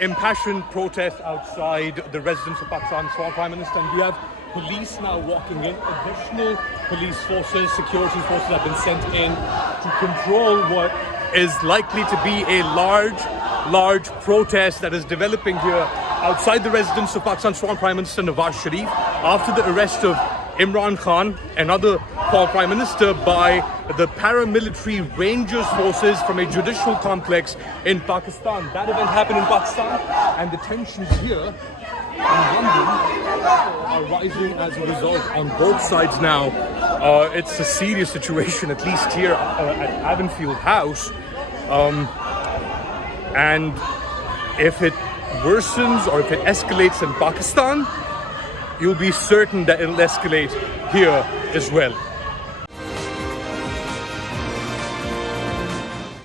impassioned protest outside the residence of Pakistan's former Prime Minister, and we have police now walking in. Additional police forces, security forces have been sent in to control what is likely to be a large protest that is developing here outside the residence of Pakistan's former Prime Minister Nawaz Sharif after the arrest of Imran Khan, another former Prime Minister, by the paramilitary Rangers forces from a judicial complex in Pakistan. That event happened in Pakistan, and the tensions here in London are rising as a result on both sides now. It's a serious situation, at least here at Avonfield House. And if it worsens or if it escalates in Pakistan, you'll be certain that it'll escalate here as well.